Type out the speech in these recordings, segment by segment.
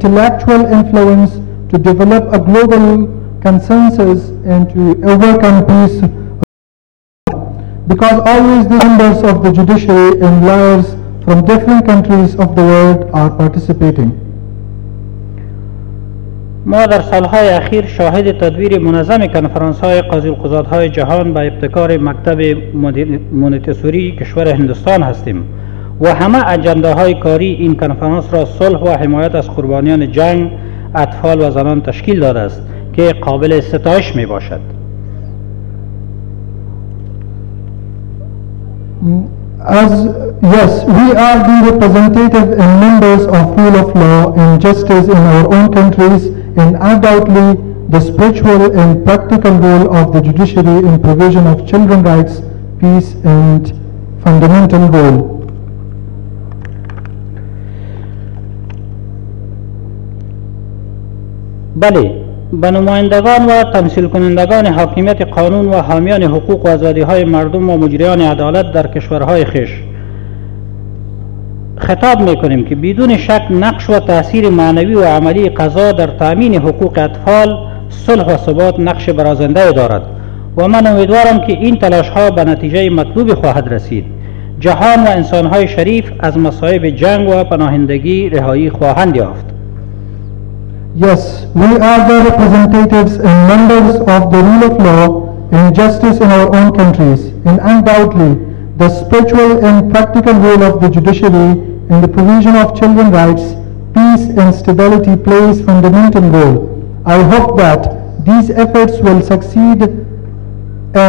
intellectual influence to develop a global consensus and to overcome peace, because always the members of the judiciary and lawyers from different countries of the world are participating. ما در سالهای اخیر شاهد تدویر منظم کنفرانس‌های قاضی القضات‌های جهان به ابتکار مکتب مونتسوری کشور هندوستان هستیم و همه اجنده‌های کاری این کنفرانس را صلح و حمایت از قربانیان جنگ، اطفال و زنان تشکیل داده است که قابل ستایش می باشد. Yes, we are the representative and members of rule of law and justice in our own countries, and undoubtedly the spiritual and practical role of the judiciary in provision of children's rights, peace and fundamental role. بله، به نمایندگان و تمثیل کنندگان حاکمیت قانون و حامیان حقوق و آزادی‌های مردم و مجریان عدالت در کشورهای خویش خطاب می‌کنیم که بدون شک نقش و تأثیر معنوی و عملی قضا در تأمین حقوق اطفال، صلح و ثبات نقش برازنده دارد و من امیدوارم که این تلاش‌ها به نتیجه مطلوب خواهد رسید. جهان و انسان‌های شریف از مصائب جنگ و پناهندگی رهایی خواهند یافت. Yes, we are the representatives and members of the rule of law and justice in our own countries, and undoubtedly the spiritual and practical role of the judiciary in the provision of children's rights, peace and stability plays fundamental role. I hope that these efforts will succeed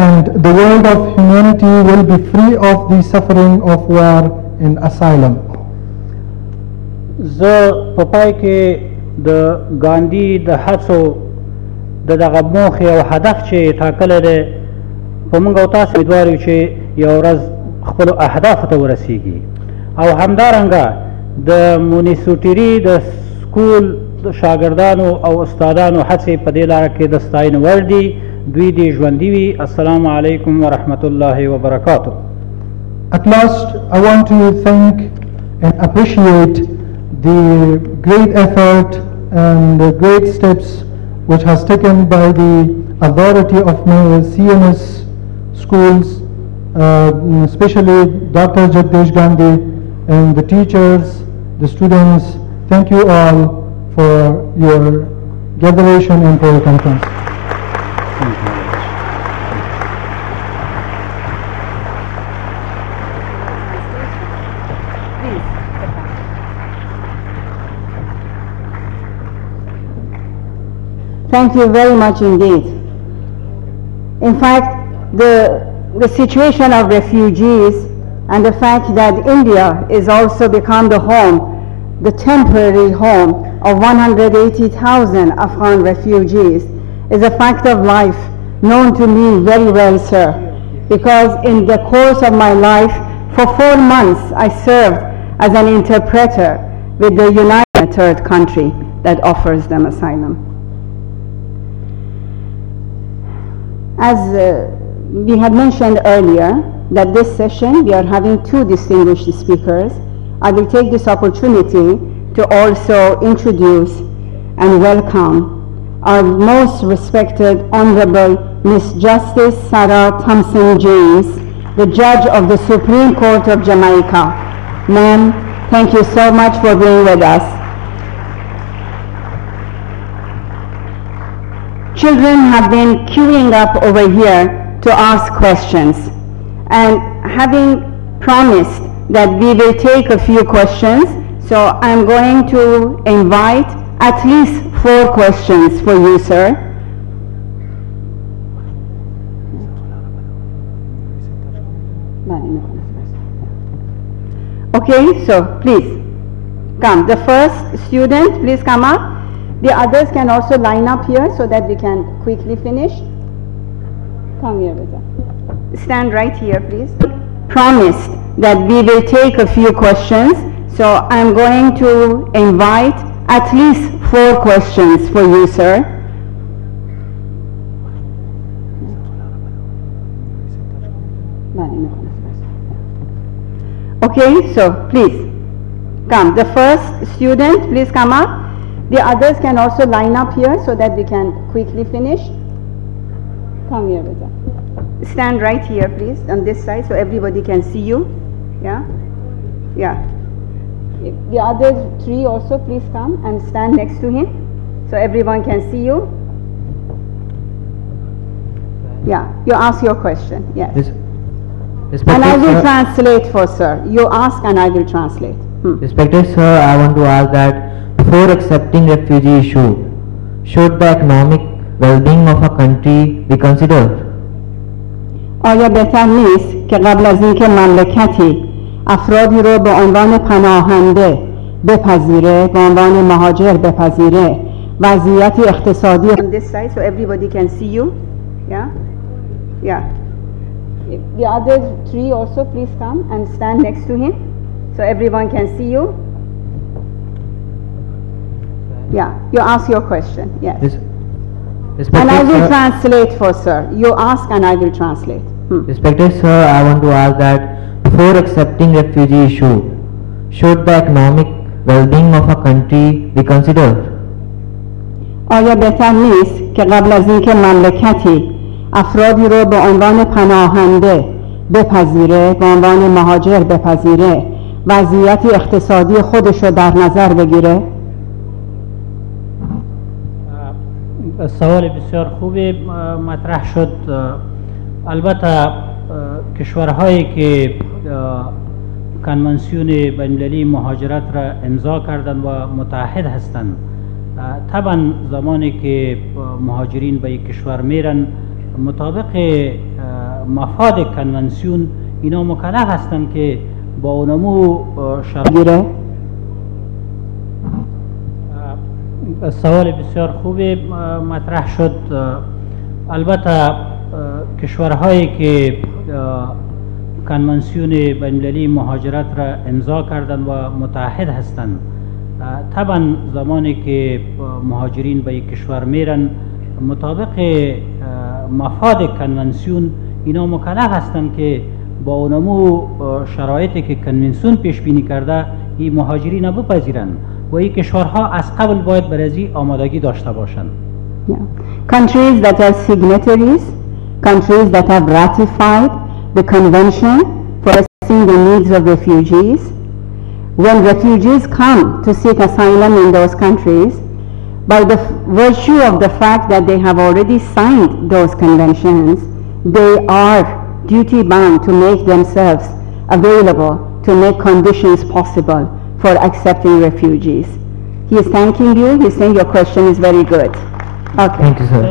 and the world of humanity will be free of the suffering of war and asylum. د ګاندي د هڅو دغه موخې او هدف چې ټاکلی دی په موږ او تاسو امیدوار یو چې یو ورځ خپلو اهدافو ته ورسیږي او همدارنګه د مونیسوټري د سکول شاګردانو او استادانو هڅې په دې لاره کې د ستاینې وړ دي. دوی دې ژوندي وي. السلام علیکم ورحمة الله وبرکاته. At last, I want to thank and appreciate the great effort and the great steps which has taken by the authority of CMS schools, especially Dr. Jagdish Gandhi and the teachers, the students. Thank you all for your gatheration and for your conference. Thank you very much indeed. In fact, the situation of refugees and the fact that India is also become the home, the temporary home of 180,000 Afghan refugees is a fact of life known to me very well, sir, because in the course of my life, for 4 months, I served as an interpreter with the United Third country that offers them asylum. As we had mentioned earlier, that this session we are having 2 distinguished speakers. I will take this opportunity to also introduce and welcome our most respected Honorable Miss Justice Sarah Thompson James, the Judge of the Supreme Court of Jamaica. Ma'am, thank you so much for being with us. Children have been queuing up over here to ask questions, and having promised that we will take a few questions, so I'm going to invite at least 4 questions for you, sir. Okay, so please come. The first student, please come up. The others can also line up here so that we can quickly finish. Come here with us. Stand right here, please. Promised that we will take a few questions, so I'm going to invite at least 4 questions for you, sir. Okay, so please come. The first student, please come up. The others can also line up here so that we can quickly finish. Come here, Vita. Stand right here, please, on this side so everybody can see you. Yeah? Yeah. The other three also, please come and stand next to him so everyone can see you. Yeah, you ask your question, yes. And I will translate for sir. You ask and I will translate. Respected sir, I want to ask that before accepting refugee issue, should the economic well-being of a country be considered? آیا بهتر نیست که قبل از اینکه مملکتی افرادی رو به عنوان پناهنده بپذیره، به عنوان مهاجر بپذیره، وضعیت اقتصادی on this side so everybody can see you. Yeah? Yeah. The other three also please come and stand next to him so everyone can see you. Yeah, you ask your question, yes. And I will translate for sir. You ask and I will translate. Respected sir, I want to ask that before accepting refugee issue, should the economic well-being of a country be considered? آیا بهتر نیست که قبل از اینکه مملکتی افرادی رو به عنوان پناهنده بپذیره، به عنوان مهاجر بپذیره، وضعیت اقتصادی خودش رو در نظر بگیره؟ سوال بسیار خوبی مطرح شد. البته کشورهایی که کنوانسیون بین‌المللی مهاجرت را امضا کردند و متحد هستند، طبعا زمانی که مهاجرین به یک کشور میرن مطابق مفاد کنوانسیون اینا مکلف هستند که با اونمو شرایط. سوال بسیار خوبی مطرح شد. البته کشورهایی که کنوانسیون بین‌المللی مهاجرت را امضا کردند و متحد هستند، طبعا زمانی که مهاجرین به یک کشور میرن مطابق مفاد کنوانسیون اینا مکلف هستند که با اونمو شرایطی که کنوانسیون پیش بینی کرده این مهاجرین را بپذیرند و این کشورها از قبل باید برای آمادگی داشته باشند. Countries that are signatories, countries that have ratified the convention for addressing the needs of refugees. When refugees come to seek asylum in those countries, by the virtue of the fact that they have already signed those conventions, they are duty bound to make themselves available to make conditions possible for accepting refugees. He is thanking you. He is saying your question is very good. Okay. Thank you, sir.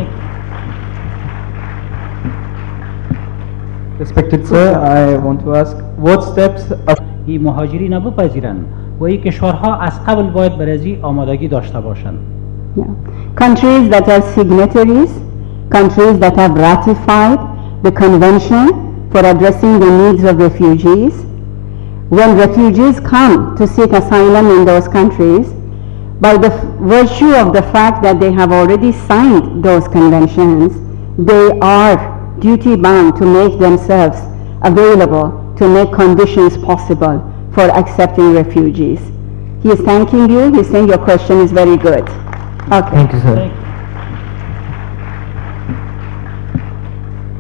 Respected sir, I want to ask what steps این مهاجرین را بپذیرند و این کشورها از قبل باید برای آمادگی داشته باشند. Countries that are signatories, countries that have ratified the convention for addressing the needs of refugees. When refugees come to seek asylum in those countries, by the virtue of the fact that they have already signed those conventions, they are duty bound to make themselves available to make conditions possible for accepting refugees. He is thanking you. He is saying your question is very good. Okay. Thank you, sir.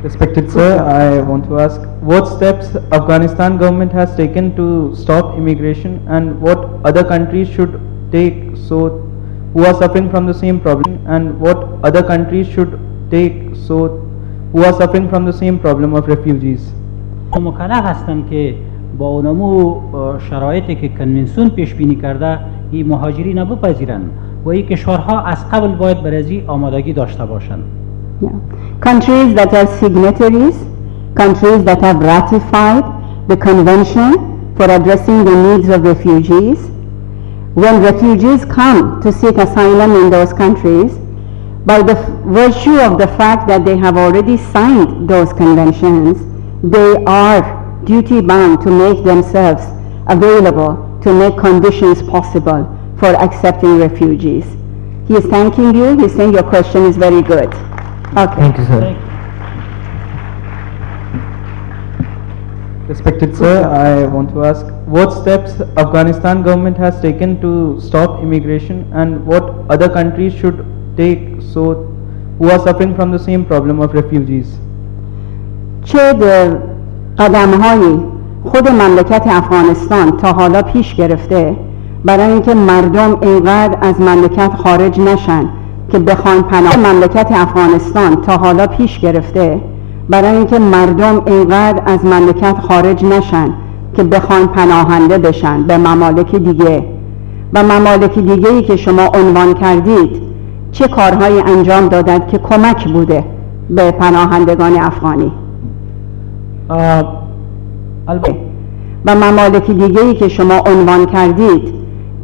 Respected sir, I want to ask what steps Afghanistan government has taken to stop immigration and what other countries should take so who are suffering from the same problem and what other countries should take so who are suffering from the same problem of refugees. مکلف هستند که با اونمو شرایطی که کنوانسیون پیش بینی کرده این مهاجرین را بپذیرند و این کشورها از قبل باید برای آمادگی داشته باشند. Countries that are signatories, countries that have ratified the convention for addressing the needs of refugees. When refugees come to seek asylum in those countries, by the virtue of the fact that they have already signed those conventions, they are duty bound to make themselves available to make conditions possible for accepting refugees. He is thanking you. He is saying your question is very good. Okay. Thank you, sir. Respected sir, I want to ask what steps Afghanistan government has taken to stop immigration and what other countries should take so who are suffering from the same problem of refugees. چه قدم‌هایی خود مملکت افغانستان تا حالا پیش گرفته برای اینکه مردم اینقدر از مملکت خارج نشن که بخوان پناه مملکت افغانستان تا حالا پیش گرفته برای اینکه مردم اینقدر از مملکت خارج نشن که بخوان پناهنده بشن به ممالک دیگه و ممالک دیگه‌ای که شما عنوان کردید چه کارهایی انجام دادند که کمک بوده به پناهندگان افغانی و ممالک دیگه‌ای که شما عنوان کردید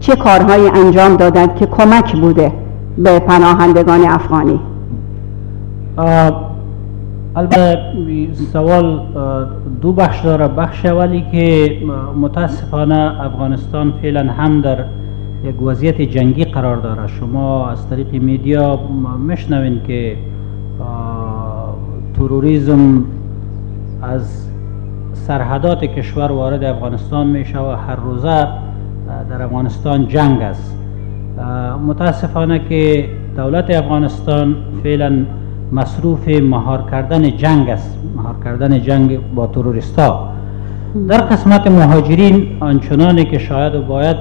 چه کارهایی انجام دادند که کمک بوده به پناهندگان افغانی؟ البته سوال دو بخش داره. بخش اولی که متاسفانه افغانستان فعلا هم در یک وضعیت جنگی قرار داره. شما از طریق میدیا میشنوین که تروریسم از سرحدات کشور وارد افغانستان میشه و هر روزه در افغانستان جنگ است. متاسفانه که دولت افغانستان فعلا مصروف مهار کردن جنگ است، مهار کردن جنگ با تروریستا. در قسمت مهاجرین آنچنانی که شاید و باید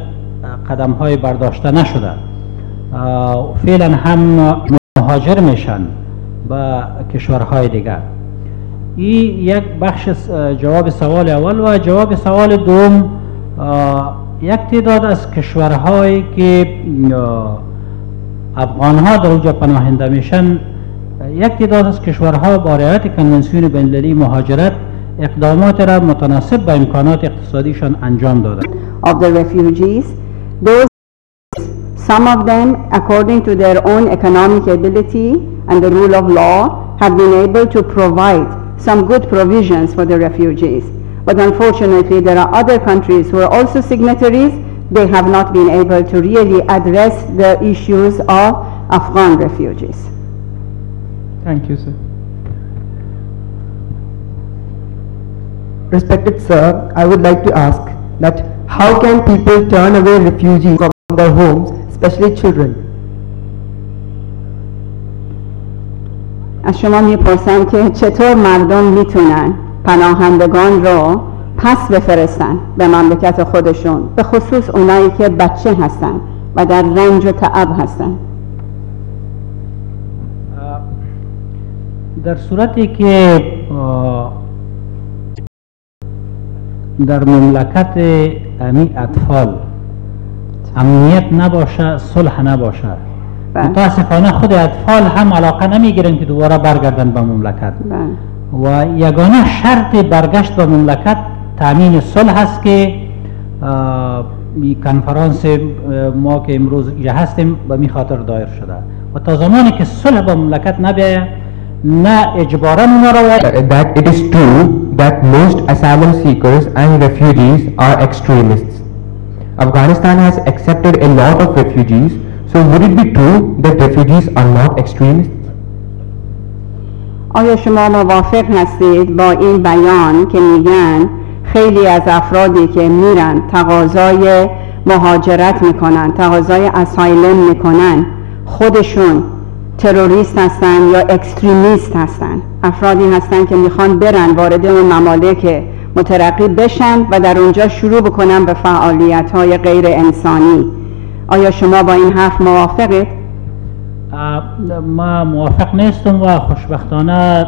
قدم های برداشته نشده. فعلا هم مهاجر میشن به کشورهای دیگر. این یک بخش جواب سوال اول و جواب سوال دوم. یک تعداد از کشورهایی که افغانها در اونجا پناهنده میشن، یک تعداد از کشورها با رعایت کنونسیون بین‌المللی مهاجرت اقدامات را متناسب با امکانات اقتصادیشان انجام دادند. Of the refugees, those some of them according to their own economic ability and the rule of law have been able to provide some good provisions for the refugees. But unfortunately there are other countries who are also signatories. They have not been able to really address the issues of Afghan refugees. Thank you, sir. Respected sir, I would like to ask that how can people turn away refugees from their homes, especially children? از شما میپرسم که چطور مردم میتونن پناهندگان رو پس بفرستن به مملکت خودشون، به خصوص اونایی که بچه هستن و در رنج و تعب هستن. در صورتی که در مملکت امی اطفال امنیت نباشه، صلح نباشه، متاسفانه خود اطفال هم علاقه نمیگیرن که دوباره برگردن به مملکت و یگانه شرط برگشت به مملکت تامین صلح است که این کنفرانس ما که امروز اینجا هستیم به می خاطر دایر شده و تا زمانی که صلح به مملکت نبیاید نه اجبارا اونا را that it is true that most asylum seekers and refugees are extremists. Afghanistan has accepted a lot of refugees, so would it be true that refugees are not extremists? آیا شما موافق هستید با این بیان که میگن خیلی از افرادی که میرن تقاضای مهاجرت میکنن، تقاضای اسایلم میکنن، خودشون تروریست هستن یا اکستریمیست هستن؟ افرادی هستن که میخوان برن وارد اون ممالک مترقی بشن و در اونجا شروع بکنن به فعالیت های غیر انسانی. آیا شما با این حرف موافقید؟ ما موافق نیستم و خوشبختانه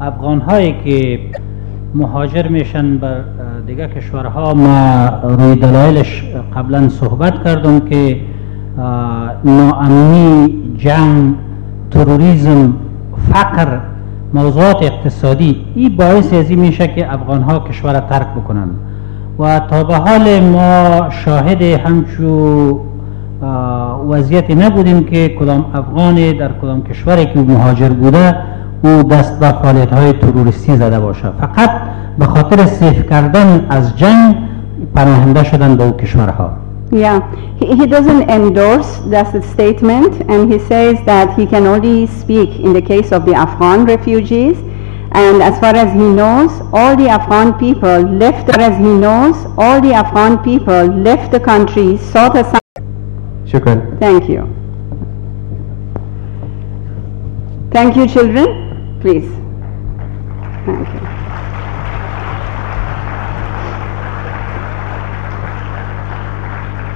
افغان هایی که مهاجر میشن به دیگه کشورها ما روی دلایلش قبلا صحبت کردم که ناامنی، جنگ، تروریسم، فقر، موضوعات اقتصادی این باعث ازی میشه که افغان ها کشور را ترک بکنن و تا به حال ما شاهد همچو وضعیتی نبودیم که کدام افغانی در کدام کشوری که مهاجر بوده او دست به فعالیت های تروریستی زده باشه. فقط به خاطر سیف کردن از جنگ پناهنده شدن به او کشورها. Yeah, he doesn't endorse that statement and he says that he can only speak in the case of the Afghan refugees And as far as he knows, all the Afghan people left the country, sought asylum. Shukran. Thank you. Thank you, children. Please. Thank you.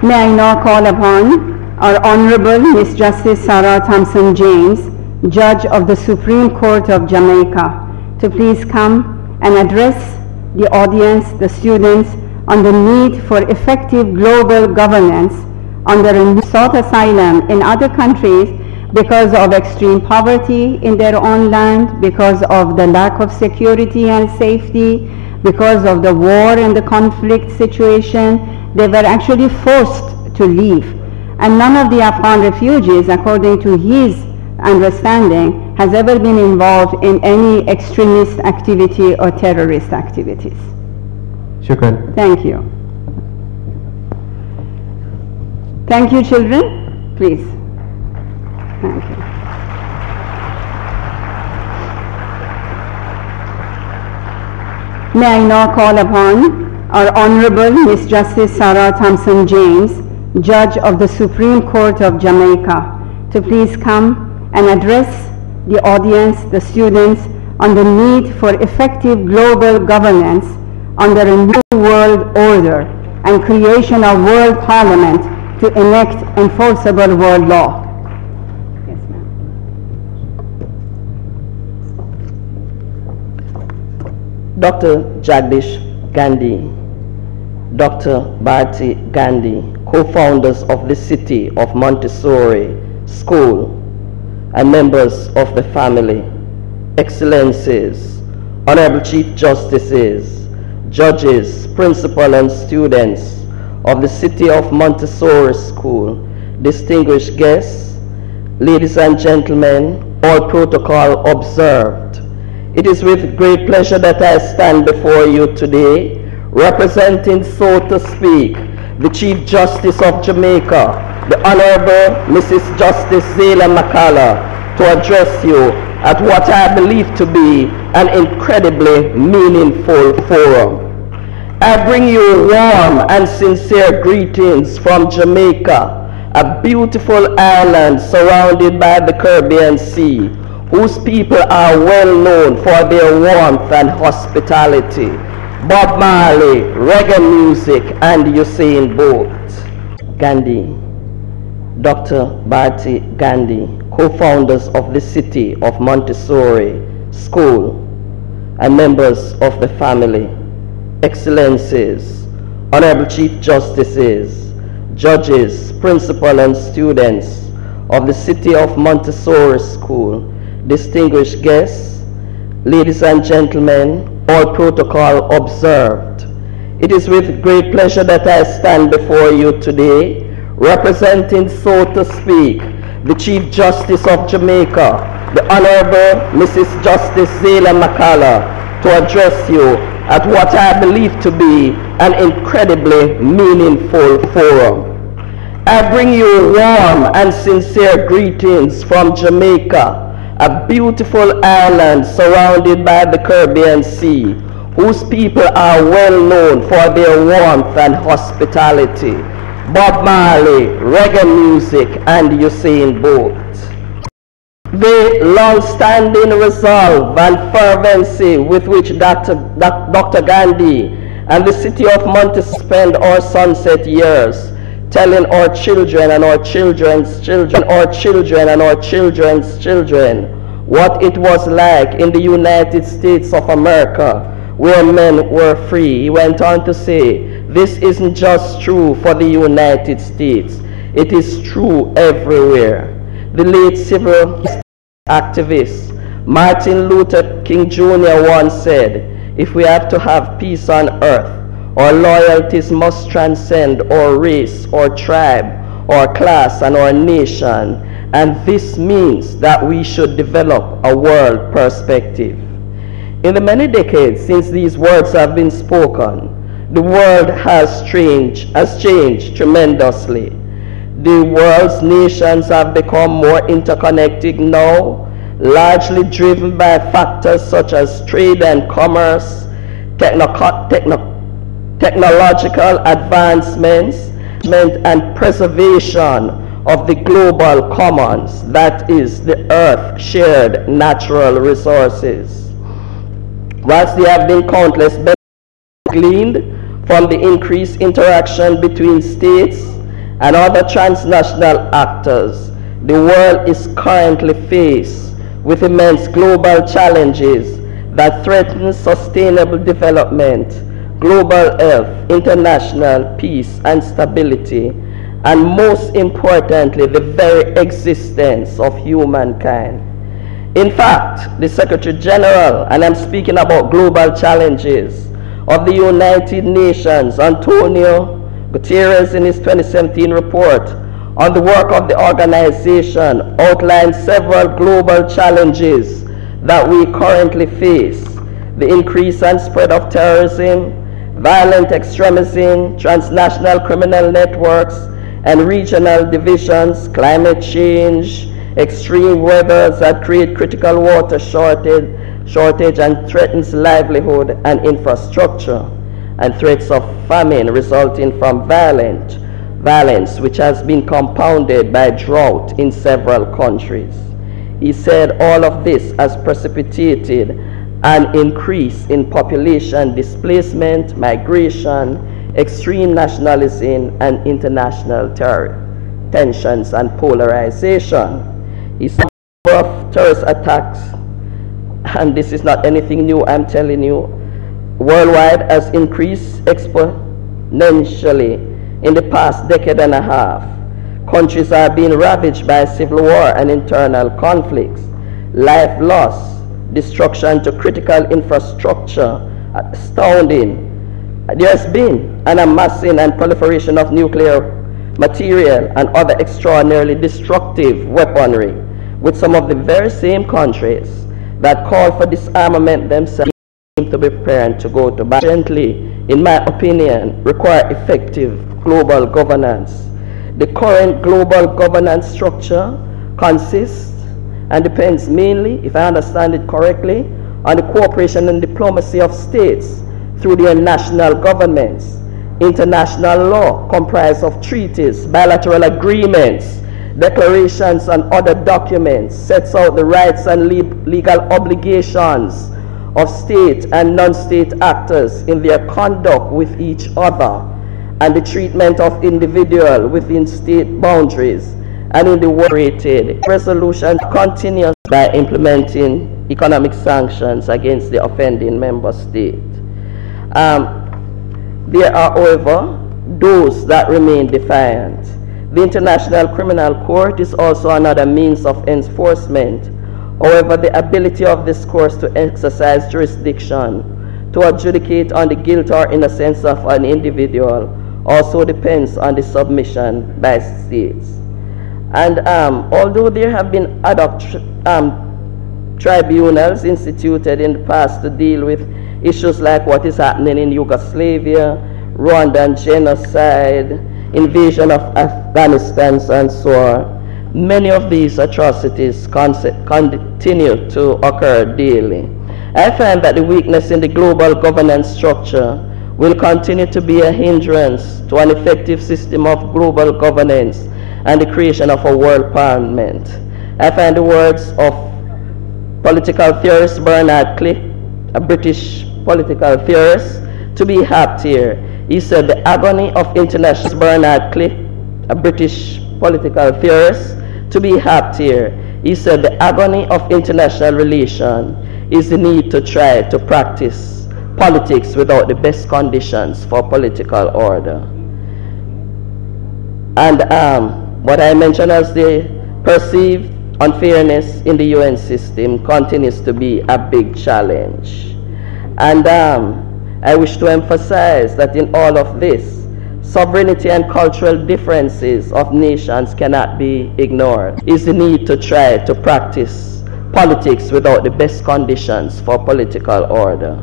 May I now call upon our Honorable Miss Justice Sarah Thompson James, Judge of the Supreme Court of Jamaica, to please come and address the audience, the students, on the need for effective global governance under a sought asylum in other countries because of extreme poverty in their own land, because of the lack of security and safety, because of the war and the conflict situation. They were actually forced to leave. And none of the Afghan refugees, according to his understanding, has ever been involved in any extremist activity or terrorist activities. Shukran. Thank you. Thank you, children. Please. Thank you. May I now call upon our Honorable Miss Justice Sarah Thompson James, Judge of the Supreme Court of Jamaica, to please come and address the audience, the students, on the need for effective global governance under a new world order and creation of world parliament to enact enforceable world law. Yes, ma'am. Dr. Jagdish Gandhi, Dr. Bharti Gandhi, co-founders of the City of Montessori School, and members of the family, Excellencies, Honorable Chief Justices, judges, principal and students of the City of Montessori School, distinguished guests, ladies and gentlemen, all protocol observed. It is with great pleasure that I stand before you today, representing, so to speak, the Chief Justice of Jamaica, the Honorable Mrs. Justice Zayla Makala, to address you at what I believe to be an incredibly meaningful forum. I bring you warm and sincere greetings from Jamaica, a beautiful island surrounded by the Caribbean Sea, whose people are well known for their warmth and hospitality. Bob Marley, reggae music, and Usain Bolt. Gandhi, Dr. Bharti Gandhi, co-founders of the City of Montessori School, and members of the family, Excellencies, Honorable Chief Justices, judges, principal and students of the City of Montessori School, distinguished guests, ladies and gentlemen, all protocol observed. It is with great pleasure that I stand before you today, representing, so to speak, the Chief Justice of Jamaica, the Honorable Mrs. Justice Zayla Makala, to address you at what I believe to be an incredibly meaningful forum. I bring you warm and sincere greetings from Jamaica, a beautiful island surrounded by the Caribbean Sea, whose people are well known for their warmth and hospitality. Bob Marley, reggae music, and Usain Bolt. The long-standing resolve and fervency with which Dr. Gandhi and the City of Montessori spend our sunset years telling our children and our children's children, our children and our children's children, what it was like in the United States of America, where men were free. He went on to say, this isn't just true for the United States, it is true everywhere. The late civil activist Martin Luther King Jr. once said, if we have to have peace on earth, our loyalties must transcend our race, our tribe, our class, and our nation, and this means that we should develop a world perspective. In the many decades since these words have been spoken, the world has changed tremendously. The world's nations have become more interconnected now, largely driven by factors such as trade and commerce, technological advancements, and preservation of the global commons, that is, the Earth's shared natural resources. Whilst there have been countless benefits gleaned from the increased interaction between states and other transnational actors, the world is currently faced with immense global challenges that threaten sustainable development, global health, international peace and stability, and most importantly, the very existence of humankind. In fact, the Secretary General, and I'm speaking about global challenges, of the United Nations, Antonio Guterres, in his 2017 report on the work of the organization, outlined several global challenges that we currently face: the increase and spread of terrorism, violent extremism, transnational criminal networks and regional divisions, climate change, extreme weathers that create critical water shortage and threatens livelihood and infrastructure, and threats of famine resulting from violence which has been compounded by drought in several countries. He said all of this has precipitated an increase in population displacement, migration, extreme nationalism, and international tensions and polarization. He said the number of terrorist attacks, and this is not anything new, I'm telling you, worldwide has increased exponentially in the past decade and a half. Countries are being ravaged by civil war and internal conflicts, life loss, destruction to critical infrastructure, astounding. There has been an amassing and proliferation of nuclear material and other extraordinarily destructive weaponry, with some of the very same countries that call for disarmament themselves seem to be preparing to go to battle. Gently, in my opinion, require effective global governance. The current global governance structure consists and depends mainly, if I understand it correctly, on the cooperation and diplomacy of states through their national governments. International law comprised of treaties, bilateral agreements, declarations, and other documents sets out the rights and legal obligations of state and non-state actors in their conduct with each other, and the treatment of individuals within state boundaries, and in the rated resolution continues by implementing economic sanctions against the offending member state. There are, however, those that remain defiant. The International Criminal Court is also another means of enforcement. However, the ability of this court to exercise jurisdiction to adjudicate on the guilt or innocence of an individual also depends on the submission by states. And although there have been ad hoc tribunals instituted in the past to deal with issues like what is happening in Yugoslavia, Rwandan genocide, invasion of Afghanistan, and so on, many of these atrocities continue to occur daily. I find that the weakness in the global governance structure will continue to be a hindrance to an effective system of global governance and the creation of a world parliament. I find the words of political theorist Bernard Cliff, a British political theorist, to be apt here. He said the agony of international Bernard Cliff, a British political theorist, to be apt here. He said the agony of international relation is the need to try to practice politics without the best conditions for political order. And what I mentioned as the perceived unfairness in the UN system continues to be a big challenge. And I wish to emphasize that in all of this, sovereignty and cultural differences of nations cannot be ignored. It's the need to try to practice politics without the best conditions for political order.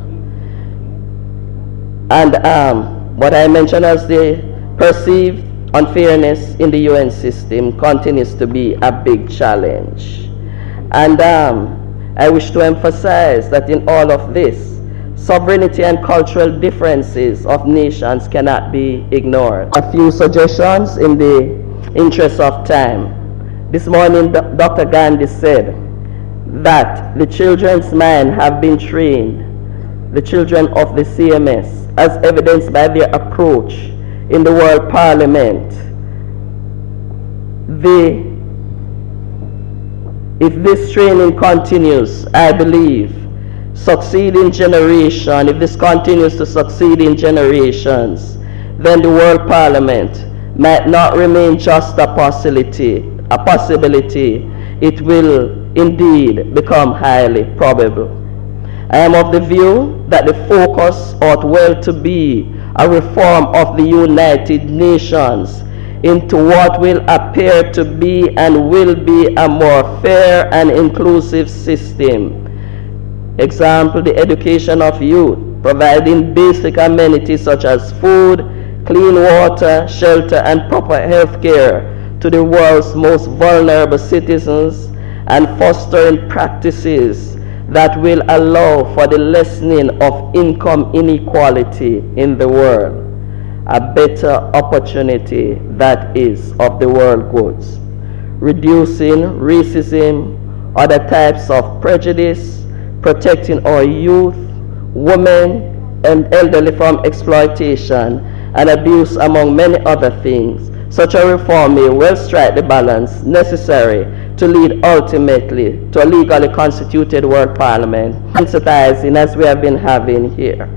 And what I mentioned as the perceived unfairness in the UN system continues to be a big challenge. And I wish to emphasize that in all of this, sovereignty and cultural differences of nations cannot be ignored. A few suggestions in the interest of time. This morning, Dr. Gandhi said that the children's mind have been trained, the children of the CMS, as evidenced by their approach in the World Parliament. If this training continues, I believe, succeeding generation, if this continues to succeed in generations, then the World Parliament might not remain just a possibility. It will indeed become highly probable. I am of the view that the focus ought well to be a reform of the United Nations into what will appear to be and will be a more fair and inclusive system. Example, the education of youth, providing basic amenities such as food, clean water, shelter, and proper health care to the world's most vulnerable citizens, and fostering practices that will allow for the lessening of income inequality in the world. A better opportunity that is of the world goods. Reducing racism, other types of prejudice, protecting our youth, women, and elderly from exploitation and abuse, among many other things. Such a reform may well strike the balance necessary to lead ultimately to a legally constituted world parliament, sensitizing as we have been having here.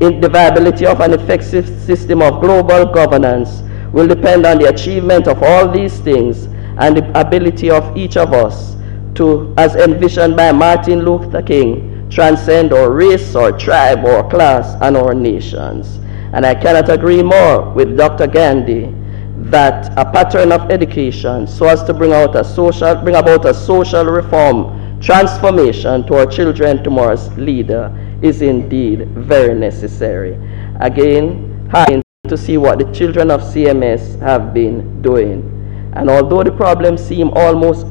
In the viability of an effective system of global governance will depend on the achievement of all these things and the ability of each of us to, as envisioned by Martin Luther King, transcend our race, our tribe, our class, and our nations. And I cannot agree more with Dr. Gandhi that a pattern of education so as to bring about a social reform, transformation to our children, tomorrow's leader, is indeed very necessary. Again, happy to see what the children of CMS have been doing. And although the problems seem almost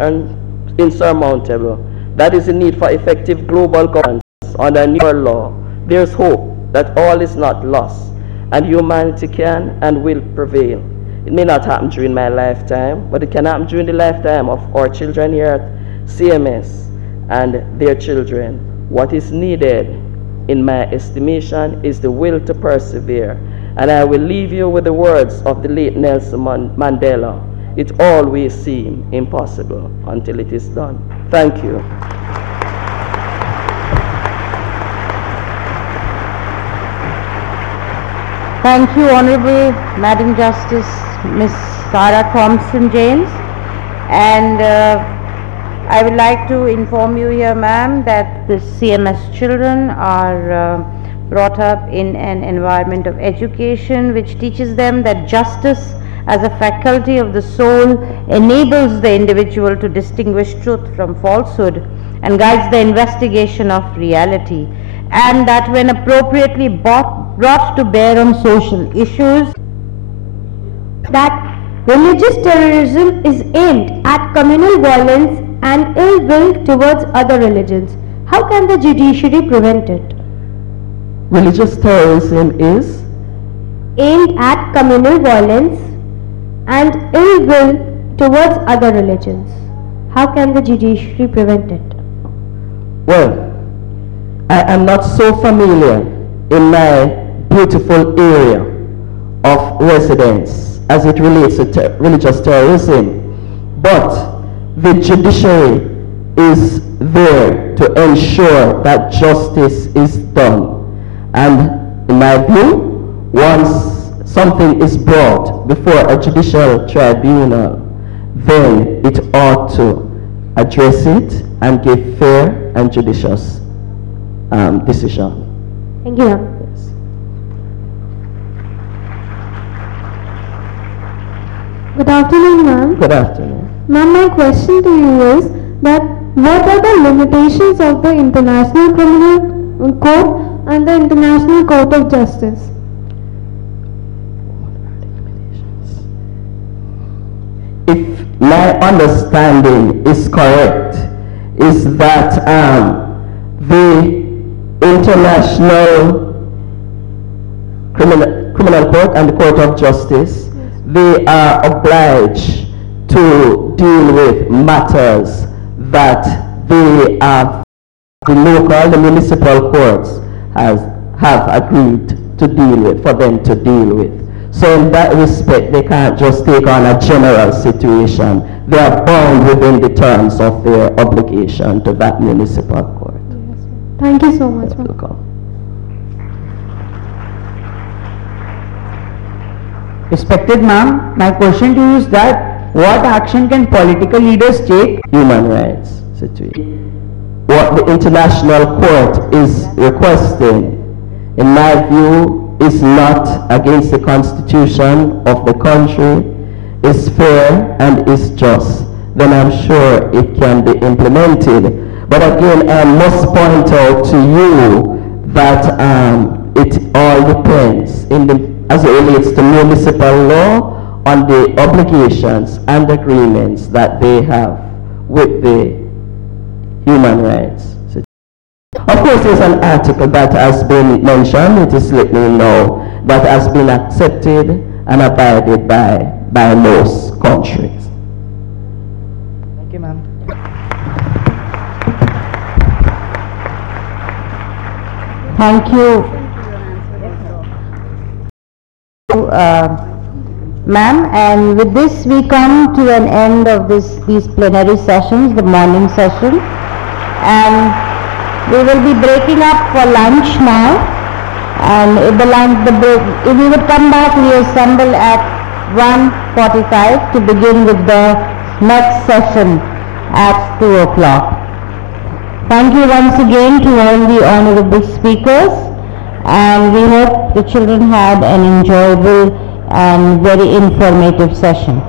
insurmountable, that is the need for effective global governance under new world law. There's hope that all is not lost, and humanity can and will prevail. It may not happen during my lifetime, but it can happen during the lifetime of our children here at CMS and their children. What is needed, in my estimation, is the will to persevere. And I will leave you with the words of the late Nelson Mandela. It always seems impossible until it is done. Thank you. Thank you, Honorable Madam Justice Ms. Sarah Thompson James. And I would like to inform you here, ma'am, that the CMS children are brought up in an environment of education which teaches them that justice as a faculty of the soul enables the individual to distinguish truth from falsehood and guides the investigation of reality, and that when appropriately brought to bear on social issues, that religious terrorism is aimed at communal violence and ill will towards other religions. How can the judiciary prevent it? Religious terrorism is aimed at communal violence and ill will towards other religions. How can the judiciary prevent it? Well, I am not so familiar in my beautiful area of residence as it relates to religious terrorism, but the judiciary is there to ensure that justice is done. And in my view, once something is brought before a judicial tribunal, then it ought to address it and give fair and judicious decision. Thank you. Yes. Good afternoon, ma'am. Good afternoon. Ma'am, my question to you is that what are the limitations of the International Criminal Court and the International Court of Justice? If my understanding is correct, is that the International Criminal Court and the Court of Justice, they are obliged to deal with matters that they have, the municipal courts have agreed to deal with, for them to deal with. So in that respect, they can't just take on a general situation. They are bound within the terms of their obligation to that municipal court. Thank you so much. You're welcome. Respected ma'am, my question to you is that what action can political leaders take? Human rights situation. What the international court is requesting, in my view, is not against the constitution of the country, is fair and is just, then I'm sure it can be implemented. But again, I must point out to you that it all depends, as it relates to municipal law, on the obligations and agreements that they have with the human rights. Of course, there's an article that has been mentioned, it is let me know, that has been accepted and abided by most countries. Thank you, ma'am. Thank you, ma'am. And with this, we come to an end of these plenary sessions, the morning session, and we will be breaking up for lunch now. And if if we would come back, we assemble at 1:45 to begin with the next session at 2 o'clock. Thank you once again to all the honorable speakers, and we hope the children had an enjoyable and very informative session.